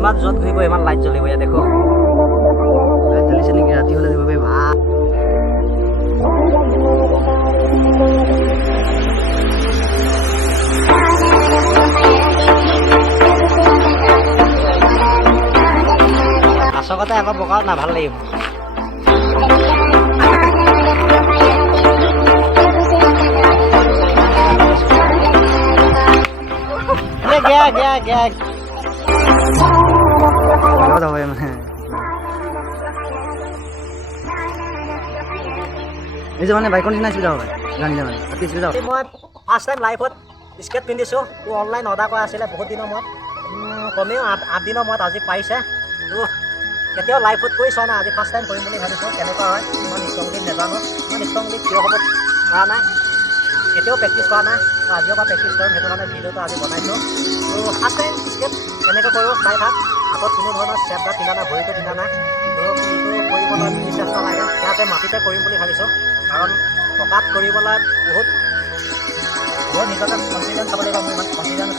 যিমান য'ত ঘূৰিব ইমান লাইট জ্বলিব ইয়াত দেখো। লাইট জ্বলিছে নেকি? ৰাতি হ'লে দিব পাৰিব। আচলতে আকৌ বগাত না ভাল লাগিব। গেয়া গেয়া গেয়া এই যে মানে বাইকৰ নিচিনা সুবিধা হয় জানিলে মানে অতি সুবিধা। মই ফাৰ্ষ্ট টাইম লাইফত স্কেট পিন্ধিছোঁ। তো অনলাইন অৰ্ডাৰ কৰা আছিলে বহুত দিনৰ মূৰত, কমেও 8 দিনৰ মূৰত আজি পাইছে। তো কেতিয়াও লাইফত কৰি চোৱা নাই, আজি ফাৰ্ষ্ট টাইম কৰিম বুলি ভাবিছোঁ। কেনেকুৱা হয় ইমান ষ্ট্ৰংলি নাজানো, ইমান ষ্ট্ৰংলি কিয় হ'ব পৰা নাই, কেতিয়াও প্ৰেক্টিছ কৰা নাই। মই আজিৰ পৰা প্ৰেক্টিছ কৰিম, সেইটো কাৰণে ভিডিঅ'টো আজি বনাইছোঁ। তো ফাৰ্ষ্ট টাইম স্কেট কেনেকৈ কৰোঁ চাই থাক। হাতত কোনো ধৰণৰ ষ্টেপডাল পিন্ধা নাই, ভৰিটো পিন্ধা নাই। তো এইটো কৰিবলৈ বেছি চেষ্টা লাগে। ইয়াতে মাটিতে কৰিম বুলি ভাবিছোঁ, কাৰণ পকাত কৰিবলৈ বহুত নিজকে কনফিডেঞ্চ হ'ব লাগিব। মোৰ ইমান কনফিডেঞ্চ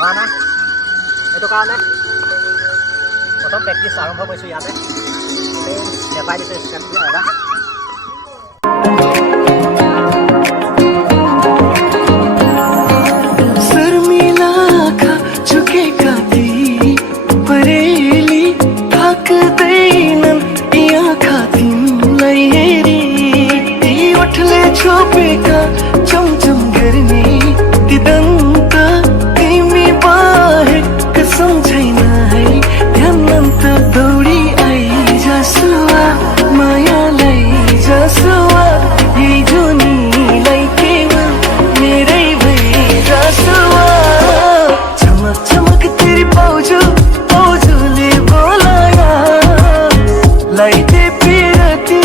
হোৱা নাই, সেইটো কাৰণে প্ৰথম প্ৰেক্টিছ আৰম্ভ কৰিছোঁ ইয়াতে। দেখাই দিছোঁ স্কেটটো এবাৰ। चमचम गरनी तिदंत तिमी बाहेक समझैन है ध्यानंत दौडी आई जसुवा मायालाई जसुवा यही जुनीलाई केवल मेरै भई जसुवा चमक चमक तेरी पाउजूले बोलाया लाइटे पिरती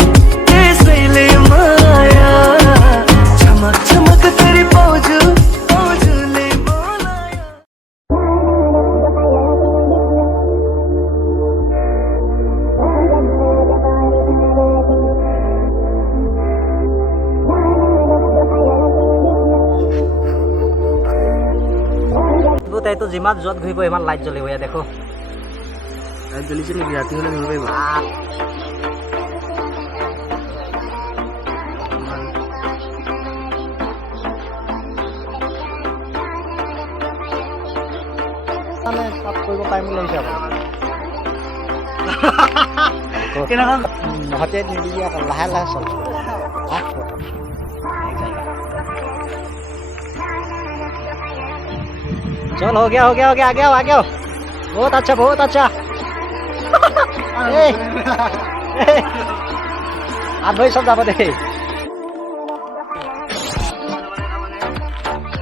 त्यसैले माया चमक चमक तेरी पाउजूले बोलाया। এইটো যিমান য'ত ঘূৰিব ইমান লাইট জ্বলিব ইয়াত দেখো। লাইট জ্বলিছে নেকি? ৰাতি হ'লে দিব পাৰিব। তাত কৰিব পাৰিম বুলি ভাবিছে আপুনি? কেনেকুৱা হতে নিদিবি আকৌ, লাহে লাহে চল। चल हो गया हो गया हो गया, आगे आओ। बहुत अच्छा बहुत अच्छा। हाथ भाई सब जाबे दे।